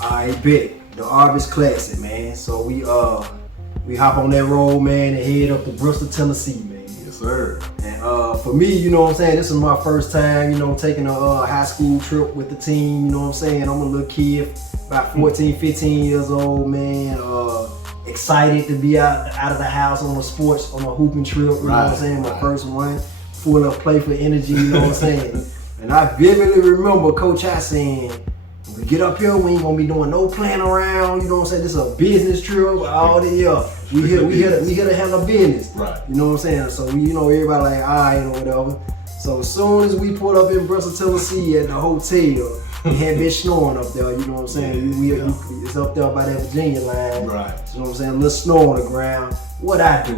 I bet. The Arby's Classic, man. So we hop on that road, man, and head up to Bristol, Tennessee, man. Yes, sir. And for me, you know what I'm saying, this is my first time, you know, taking a high school trip with the team, you know what I'm saying. I'm a little kid, about 14, 15 years old, man. Excited to be out of the house on a hooping trip, you know what I'm saying. My first one, full of playful energy, you know what I'm saying. And I vividly remember Coach I saying, when we get up here, we ain't gonna be doing no playing around, you know what I'm saying. This is a business trip, all the we here to handle business. Right. You know what I'm saying? So we, you know, everybody like, alright, or whatever. So as soon as we pulled up in Bristol, Tennessee at the hotel, it had been snowing up there, you know what I'm saying? It's up there by that Virginia line. Right. You know what I'm saying? A little snow on the ground. What I do?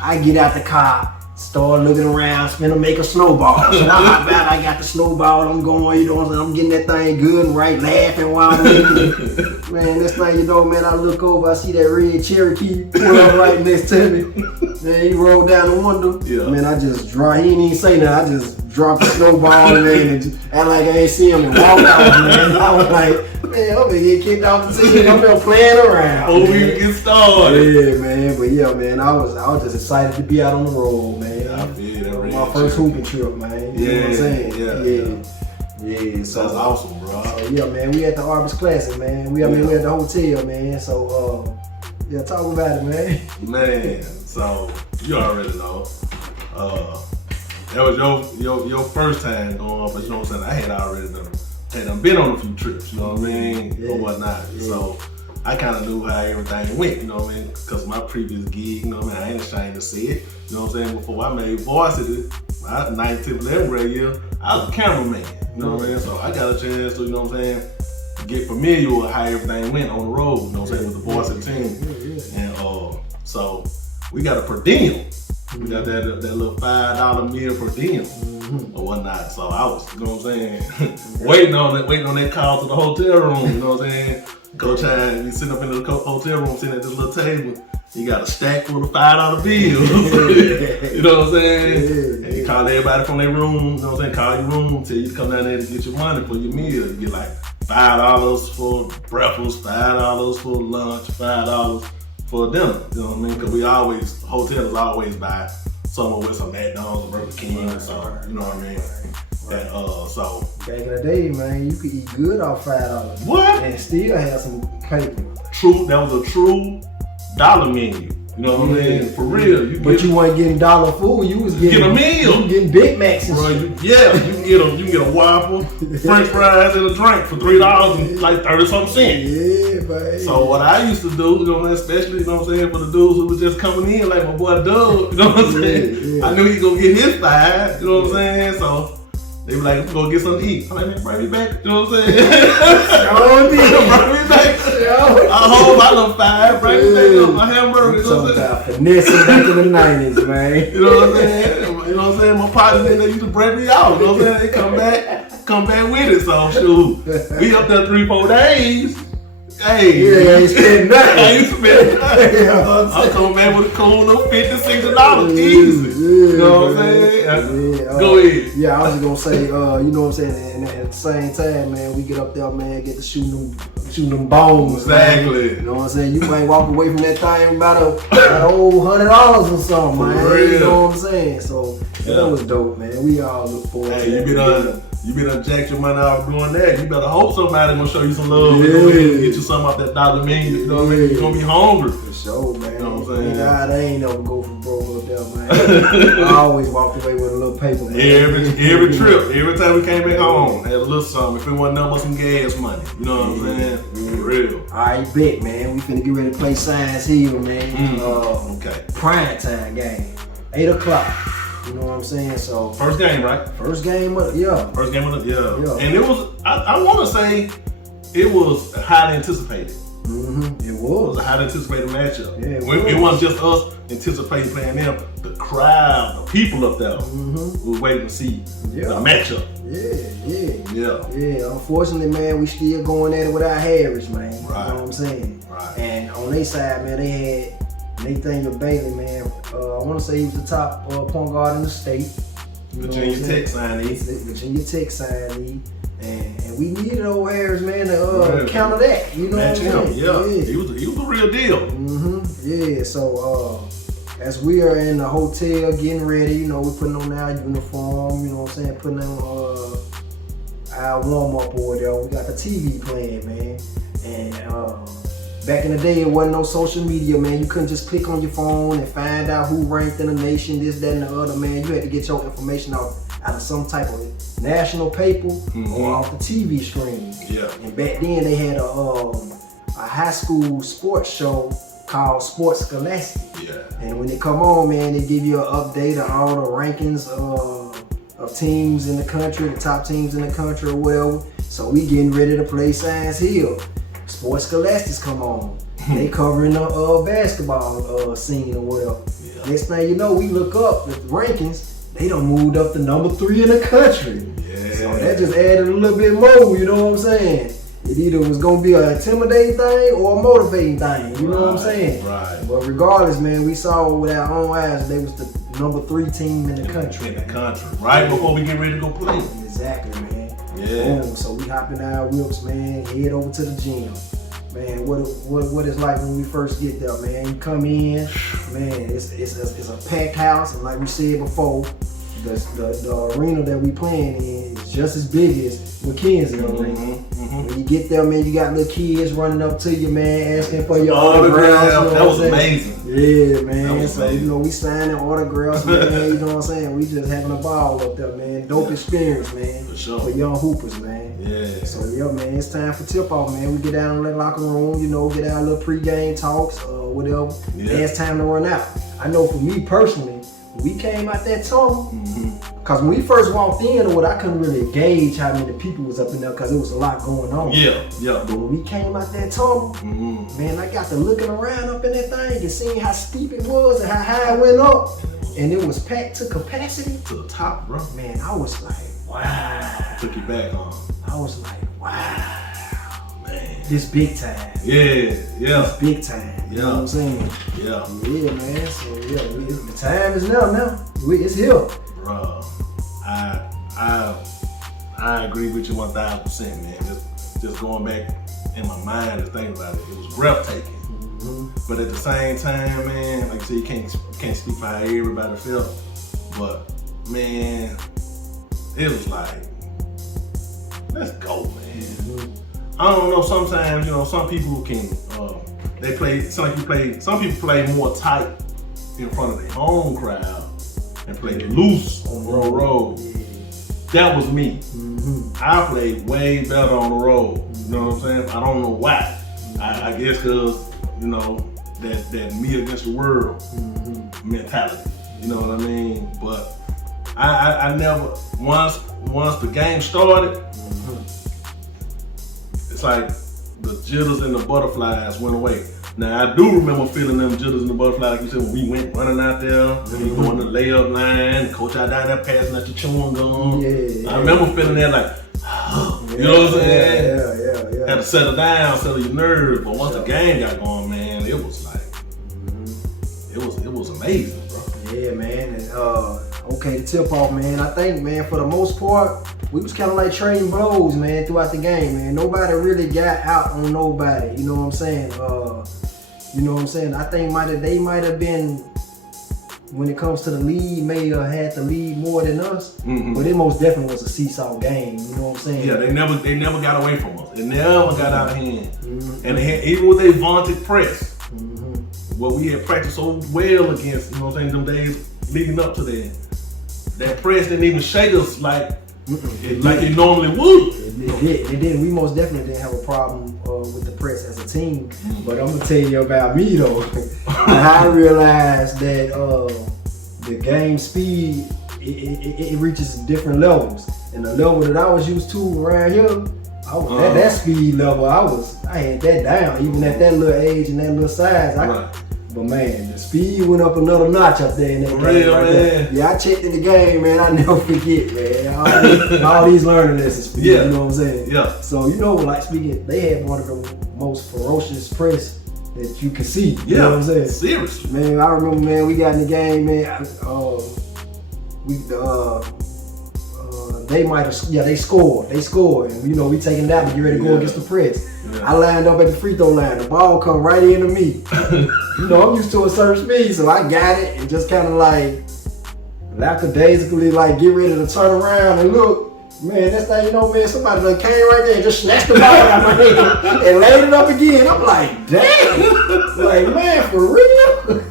I get out the car, start looking around, finna make a snowball. So I hop out, I got the snowball, I'm going, you know what I'm saying? I'm getting that thing good and right, laughing while I'm making it. Man, next thing you know, man, I look over, I see that red Cherokee pull up right next to me. Man, he rolled down the window. Yeah. Man, I just dropped, he didn't even say nothing, I just dropped the snowball in there and just act like I ain't see him and walked out, man. I was like, man, I'm gonna get kicked off the team. I'm just playing around. Oh, we get started. Yeah, man. But yeah, man, I was just excited to be out on the road, man. I feel that. My first hooping trip, man. You know what I'm saying? Yeah. So that's awesome, bro. So yeah, man, we at the Arby's Classic, man. We at the hotel, man. So yeah, talk about it, man. Man, so you already know. That was your first time going, but you know what I'm saying? I had already been on a few trips, you know what I mean, or whatnot. Yeah. So I kind of knew how everything went, you know what I mean, because my previous gig, you know what I mean, I ain't ashamed to say it, you know what I'm saying. Before I made varsity, my 19th, 11th grade year, I was a cameraman, you know what I mean. So I got a chance to, you know what I'm saying, get familiar with how everything went on the road, you know what I'm saying, with the varsity team, and so we got a per diem. We got that little $5 meal per diem or whatnot. So I was, you know what I'm saying, waiting on that call to the hotel room, you know what I'm saying. Coach Hine, you sitting up in the hotel room, sitting at this little table, you got a stack full of $5 bills. You know what I'm saying? And you call everybody from their room, you know what I'm saying, call your room, tell you to come down there to get your money for your meal. You get like $5 for breakfast, $5 for lunch, $5 for dinner, you know what I mean? Because hotels always buy somewhere with some McDonald's or Burger King or something, you know what I mean? And so back in the day, man, you could eat good off $5. What? And still have some paper. True, that was a true dollar menu. You know what I mean? For real. You weren't getting dollar food. You was getting a meal. You getting Big Macs and shit. You can get a Whopper, French fries, and a drink for $3 and like 30-something cents. Yeah, baby. So what I used to do, you know, especially, you know what I'm saying, for the dudes who was just coming in, like my boy Doug, you know what I'm saying? Yeah. I knew he gonna get his $5, you know what I'm saying? So they were like, let's go get something to eat. I'm like, man, bring me back, you know what I'm saying? Bring me back. I hold my little $5, bring me back my hamburger, you know what I'm saying? Finessing back in the 90s, man. You know what I'm saying? You know what I'm saying? My partners, they used to break me out, you know what I'm saying? They come back with it, so shoot. We up there 3-4 days. Hey, I ain't spend nothing. I ain't spend nothing. I'm coming back with a cool little $50-$60 easy. You know what I'm saying? Go ahead. Yeah, I was just gonna say, you know what I'm saying, and at the same time, man, we get up there, man, get to shooting them bones. Exactly. Man. You know what I'm saying? You might walk away from that thing about a old $100 or something, man. You know what I'm saying? So that was dope, man. We all look forward to that. You been jacked your money off doing that. You better hope somebody gonna show you some love. Get you something off that dollar menu. You know what I mean? You're gonna be hungry. For sure, man. You know what I'm saying? God, I ain't never go for broke up there, man. I always walked away with a little paper, man. Every trip, every time we came back home, had a little something. If it wasn't nothing but some gas money. You know what I'm saying? For real. Alright, bet, man. We finna get ready to play Science Hill, man. Okay. Prime time game. 8 o'clock. You know what I'm saying? So first game, right? First game of yeah. And it was I wanna say it was highly anticipated. It was a highly anticipated matchup. Yeah, it wasn't just us anticipating playing them. The crowd, the people up there was waiting to see the matchup. Yeah. Unfortunately, man, we still going at it without Harris, man. Right. You know what I'm saying? Right. And on their side, man, they had Nathaniel Bailey, man. I want to say he was the top point guard in the state. Virginia Tech signee. Virginia Tech signee. And we needed old Harris, man, to counter that. You know what I'm saying? Yeah. He was a real deal. Yeah. So as we are in the hotel getting ready, you know, we're putting on our uniform. You know what I'm saying? Putting on our warm up or whatever. We got the TV playing, man. And back in the day, it wasn't no social media, man. You couldn't just click on your phone and find out who ranked in the nation, this, that, and the other, man. You had to get your information out of some type of national paper or off the TV screen. Yeah. And back then, they had a high school sports show called Sports Scholastic. Yeah. And when they come on, man, they give you an update of all the rankings of teams in the country, the top teams in the country or whatever. So we getting ready to play Science Hill. Sports Scholastics come on. They covering the basketball scene or whatever. Yeah. Next thing you know, we look up the rankings. They done moved up to number 3 in the country. Yeah. So that just added a little bit more, you know what I'm saying? It either was gonna be an intimidating thing or a motivating thing, you know what I'm saying? Right. But regardless, man, we saw with our own eyes they was the number 3 team in the country. In the country, right before we get ready to go play. Exactly, man. Yeah. Boom. So we hop in our whips, man, head over to the gym. Man, what it's like when we first get there, man. You come in, man, it's a packed house, and like we said before, the arena that we playing in is just as big as McKenzie Arena. When you get there, man, you got little kids running up to you, man, asking for your autographs. You know that was amazing. Yeah, man. So, amazing. you know, we signing autographs, man. You know what I'm saying? We just having a ball up there, man. Dope experience, man. For sure. For young hoopers, man. Yeah. So, yeah, man, it's time for tip-off, man. We get down in the locker room, you know, get our little pre-game talks, whatever. Yeah. And it's time to run out. I know for me personally, we came out that tunnel, because when we first walked in, I couldn't really gauge how many people was up in there because it was a lot going on. Yeah. But when we came out that tunnel, man, I got to looking around up in that thing and seeing how steep it was and how high it went up. And it was packed to capacity. To the top, bro. Man, I was like, wow. Took you back on. I was like, wow. Man. This big time. Yeah. This big time. You know what I'm saying? Yeah. Yeah, man. So, yeah, the time is now. It's here. Bro, I agree with you 1,000%, man. Just going back in my mind and thinking about it, it was breathtaking. But at the same time, man, like I said, you can't speak for how everybody felt. But man, it was like, let's go, man. I don't know. Sometimes, you know, some people can they play. Some people play more tight in front of their home crowd and play loose on the road. That was me. I played way better on the road. You know what I'm saying? I don't know why. I guess because, you know, that me against the world mentality. You know what I mean? But I never, once the game started, it's like the jitters and the butterflies went away. Now I do remember feeling them jitters and the butterflies, like you said, when we went running out there, we going to layup line, coach out down there passing out the chewing gum. Yeah. I remember feeling that like, you know what I'm saying? Yeah. Had to settle down, settle your nerves. But once the game got going, man, it was like, it was amazing, bro. Yeah, man. And okay, the tip off, man. I think, man, for the most part, we was kind of like trading blows, man, throughout the game, man. Nobody really got out on nobody. You know what I'm saying? I think they might have been, when it comes to the lead, may have had the lead more than us. But it most definitely was a seesaw game. You know what I'm saying? Yeah, they never got away from us. They never got out of hand. And they had, even with their vaunted press, what we had practiced so well against, you know what I'm saying, them days leading up to that press didn't even shake us like it normally would. It did. We most definitely didn't have a problem with the press as a team. But I'm gonna tell you about me though. I realized that the game speed it reaches different levels, and the level that I was used to around here, I was at that speed level. I had that down, even at that little age and that little size. But man, the speed went up another notch up there in that game. Real, right man. There. Yeah, I checked in the game, man. I never forget, man. All these learning lessons, you know what I'm saying? Yeah. So, you know, like speaking, they had one of the most ferocious press that you could see. You know what I'm saying? Seriously. Man, I remember, man, we got in the game, man. they might have, they scored. They scored. And, you know, we taking that, but you ready to go against the Press. Yeah. I lined up at the free throw line. The ball come right into me. You know, I'm used to a certain speed, so I got it and just kind of like, lackadaisically, like, get ready to turn around and look. Man, next thing you know, man, somebody done came right there and just snatched the ball out of my hand and laid it up again. I'm like, damn. Like, man, for real?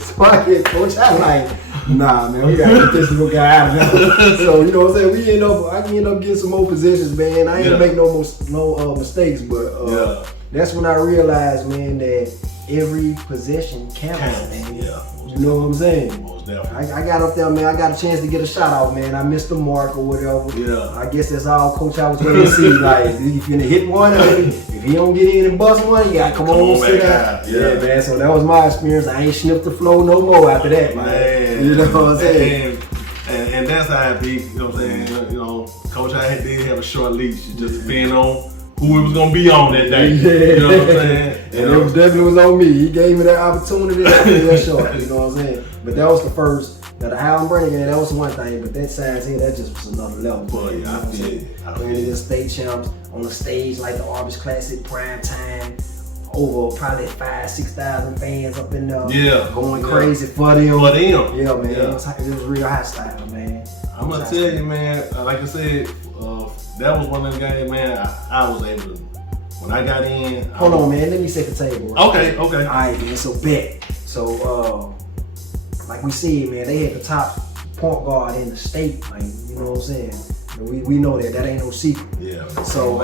So I get coach, I like, nah, man, we gotta get this little guy out of there. So, you know what I'm saying? I can end up getting some more positions, man. I ain't make no mistakes, but that's when I realized, man, that every possession counts, man. Yeah. You know what I'm saying? Most definitely. I got up there, man. I got a chance to get a shot out, man. I missed the mark or whatever. Yeah. I guess that's all Coach I was waiting to see. Like, if you finna hit one, if he don't get in and bust one, you gotta come on sit down. Yeah, man. So that was my experience. I ain't sniffed the floor no more after that, man. You know what I'm saying? And that's how it be. You know what I'm saying? You know, Coach I did have a short leash. It just depending on who it was gonna be on that day. Yeah. You know what I'm saying? And it was definitely on me. He gave me that opportunity to be that short. You know what I'm saying? But that was the first. Now the Highland Brandon game, that was one thing, but that size here, that just was another level. Boy, yeah, I feel it. Playing against state champs on the stage like the Arby's Classic prime time, over probably 5,000-6,000 fans up in there. Yeah. Going crazy for them. For them. Yeah, man. It was real high style, man. I'm gonna tell you, man, like I said, that was one of the games, man, I was able to, when I got in. Hold on, man, let me set the table. Okay. All right, man, so bet. So, like we said, man, they had the top point guard in the state, like, you know what I'm saying? And we know that ain't no secret. Yeah. So,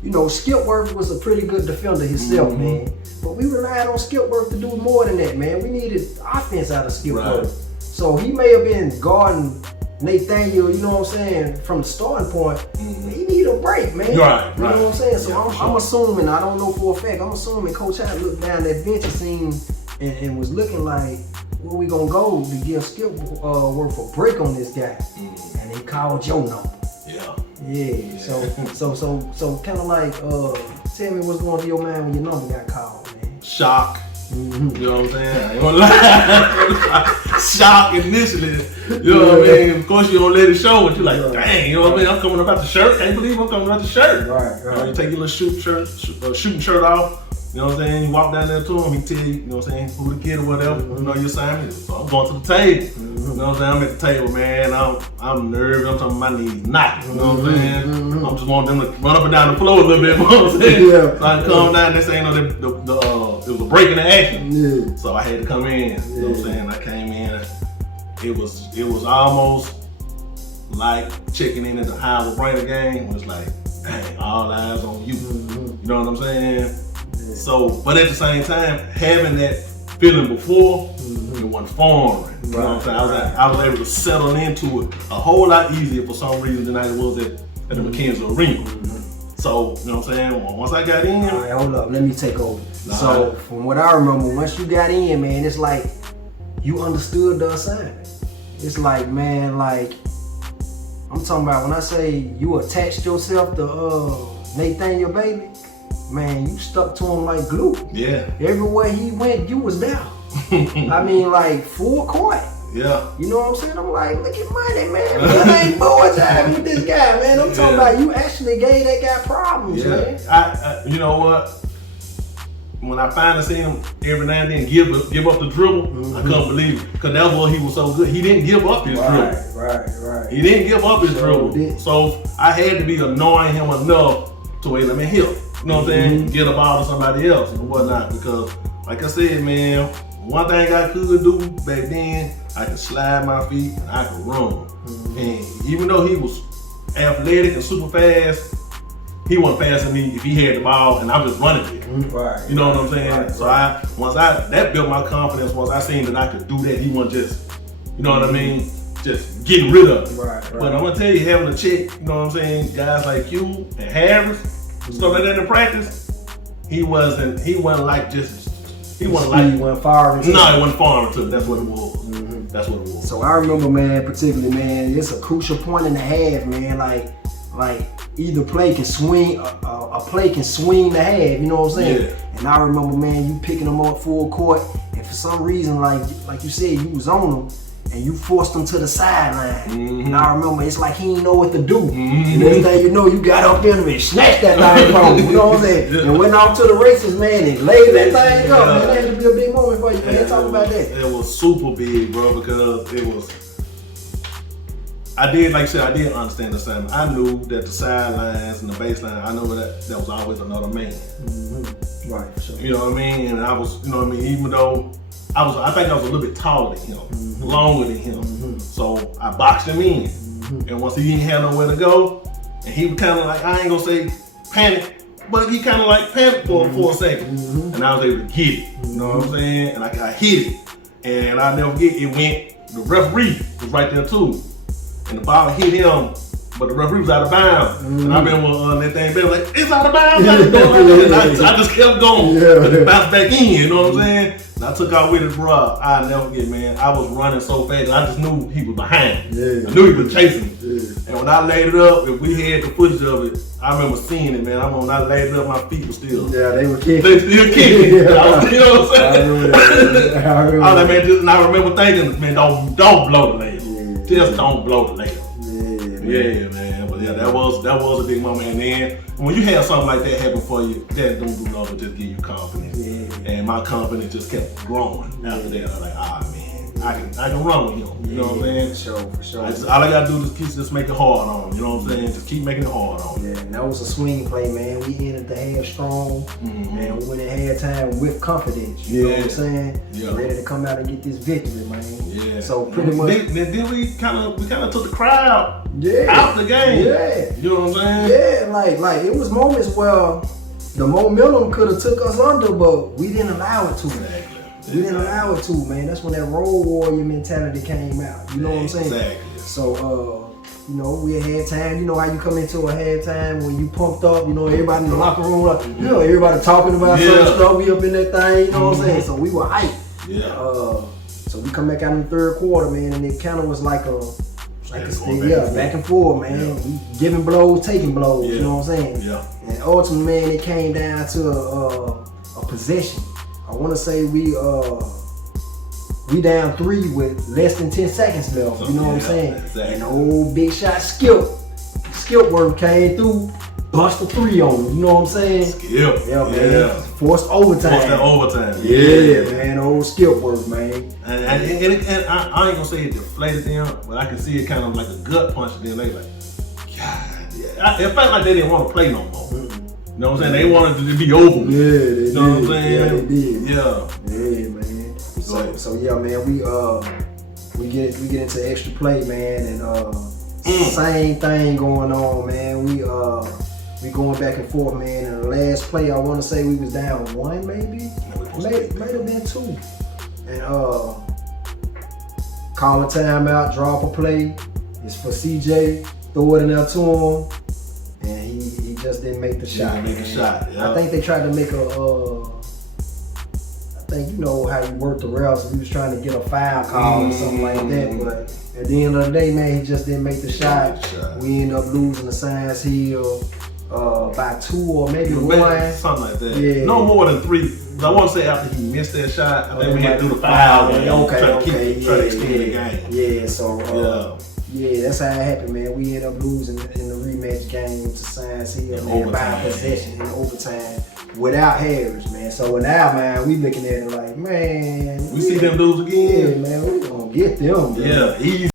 you know, Skipworth was a pretty good defender himself, man. But we relied on Skipworth to do more than that, man. We needed offense out of Skipworth. Right. So he may have been guarding Nathaniel, you know what I'm saying, from the starting point. He need a break, man. Right. You know what I'm saying? So I'm assuming, I don't know for a fact, I'm assuming Coach Hyde looked down that bench and seen and was looking like, where we gonna go to give Skipworth a break on this guy? And he called your number. Yeah. So kind of like, tell me what's going through your mind when your number got called, man. Shock. You know what I'm saying? I ain't gonna lie. Shock initially. You know what I mean? Of course you don't let it show, but you're like, dang, you know what I mean? I'm coming about the shirt. Can't believe I'm coming about the shirt. Right. You know, you take your little shooting shirt off. You know what I'm saying? You walk down there to him, he tell you, you know what I'm saying, who the kid or whatever, you know your assignment. So I'm going to the table. You know what I'm saying? I'm at the table, man. I'm nervous. I'm talking my knees knot. You know what I'm saying? I'm just wanting them to run up and down the floor a little bit. You know what I'm saying? So I come down. They say, you know, it was a break in the action. So I had to come in. You know what I'm saying? I came in. It was almost like checking in at the Highland Brandon game. It was like, dang, all eyes on you. You know what I'm saying? So, but at the same time, having that feeling before, it wasn't foreign. You know what I'm saying? I was able to settle into it a whole lot easier for some reason than I was at the McKenzie Arena. So, you know what I'm saying? Once I got in. All right, hold up. Let me take over. So, from what I remember, once you got in, man, it's like you understood the assignment. It's like, man, like, I'm talking about when I say you attached yourself to Nathaniel Bailey. Man, you stuck to him like glue. Yeah. Everywhere he went, you was there. I mean, like, full court. Yeah. You know what I'm saying? I'm like, look at money, man. That ain't boy time with this guy, man. I'm talking about you actually gave that guy problems, man. I you know what? When I finally seen him every now and then give up the dribble, I couldn't believe it. Because that's why he was so good. He didn't give up his dribble. Right. He didn't give up his dribble. So I had to be annoying him enough to let him hit. You know what I'm saying? Get a ball to somebody else and whatnot. Because, like I said, man, one thing I could do back then, I could slide my feet and I could run. And even though he was athletic and super fast, he wasn't faster than me if he had the ball and I was just running it. Right. You know what I'm saying? So that built my confidence once I seen that I could do that. He wasn't just, you know what I mean? Just getting rid of it. Right. But I'm gonna tell you, having a check, you know what I'm saying? Guys like you and Harris, stuff like that in practice, he wasn't like just, he wasn't firing. No, he wasn't firing to. That's what it was. That's what it was. So I remember, man, particularly, man, it's a crucial point and a half, man. Like either play can swing, a play can swing the half. You know what I'm saying? Yeah. And I remember, man, you picking them up full court, and for some reason, like you said, you was on them. and you forced him to the sideline. And I remember it's like he didn't know what to do. And next thing you know, you got up in him and snatched that thing from him. You know what I'm saying? And went off to the races, man, and laid that thing up. Man, that had to be a big moment for you, man. Talk about that. It was super big, bro, because it was. I did, like I said, I did understand the assignment. I knew that the sidelines and the baseline, I knew that was always another man. Right, for sure. You know what I mean? And I was, you know what I mean, even though I think I was a little bit taller than him, longer than him. So I boxed him in. And once he didn't have nowhere to go, and he was kind of like, I ain't gonna say panic, but he kind of like panicked for a second. And I was able to get it. You know what I'm saying? And I hit it. And I never forget, it went, the referee was right there too. And the ball hit him, but the referee was out of bounds. And I remember that thing being like, it's out of bounds. And I just kept going. But it bounced back in, you know what I'm saying? And I took out with it, bro. I never forget, man. I was running so fast, I just knew he was behind. I knew he was chasing me. And when I laid it up, if we had the footage of it, I remember seeing it, man. When I laid it up, my feet were still. Yeah, they were kicking. They still kicking. You know what I'm saying? I remember that. I remember I was like, man, and I remember thinking, man, don't blow the leg. Just don't blow the leg. Yeah, man. But yeah, that was a big moment. And then when you have something like that happen for you, that don't do nothing but just give you confidence. And my confidence just kept growing after that. I was like, man, I can run with him. You know what I'm saying? For sure. All I gotta do is just make it hard on him. You know what I'm saying? Just keep making it hard on him. Yeah, and that was a swing play, man. We ended the half strong, and we went in halftime with confidence. You know what I'm saying? Ready to come out and get this victory, man. Yeah. So pretty much. Then we kind of took the crowd out the game. Yeah. You know what I'm saying? Yeah, like it was moments where the momentum could have took us under, but we didn't allow it to. We didn't allow it to, man. That's when that road warrior mentality came out. You know what I'm saying? Exactly. So, you know, we had halftime. You know how you come into a halftime when you pumped up, you know, everybody in the locker room, you know, everybody talking about certain stuff. We up in that thing, you know what I'm saying? So we were hyped. So we come back out in the third quarter, man, and it kind of was like a back and forth, man. We giving blows, taking blows, you know what I'm saying? And ultimately, man, it came down to a possession. I want to say we down 3 with less than 10 seconds left. You know what I'm saying? Exactly. And the old big shot Skip work came through, bust a 3 on him. You know what I'm saying? Skip. Man. Forced overtime. Forced that overtime. Man. Old Skip work, man. And I ain't gonna say it deflated them, but I can see it kind of like a gut punch. And then they like, God, it felt like they didn't want to play no more. You know what I'm saying? They wanted it to be over. They you know what I'm saying? Yeah, they did. Yeah, man. So yeah, man, we get into extra play, man, and same thing going on, man. We going back and forth, man. And the last play, I want to say we was down 1, maybe. Might have been 2. And call a timeout, drop a play. It's for CJ. Throw it in there to him. And he just didn't make the shot. I think they tried to make I think you know how you work the refs. He was trying to get a foul call or something like that. But at the end of the day, man, he just didn't make the shot. We ended up losing the Science Hill by 2 or maybe 1. Something like that. Yeah. No more than 3. I want to say after he missed that shot, I think we had to do the foul. Try to extend the game. Yeah, so yeah, that's how it happened, man. We ended up losing in the rematch game to Science Hill, man, by possession in overtime without Harris, man. So now, man, we looking at it like, man, we see them lose again. Yeah, man, we gonna get them. Yeah, easy.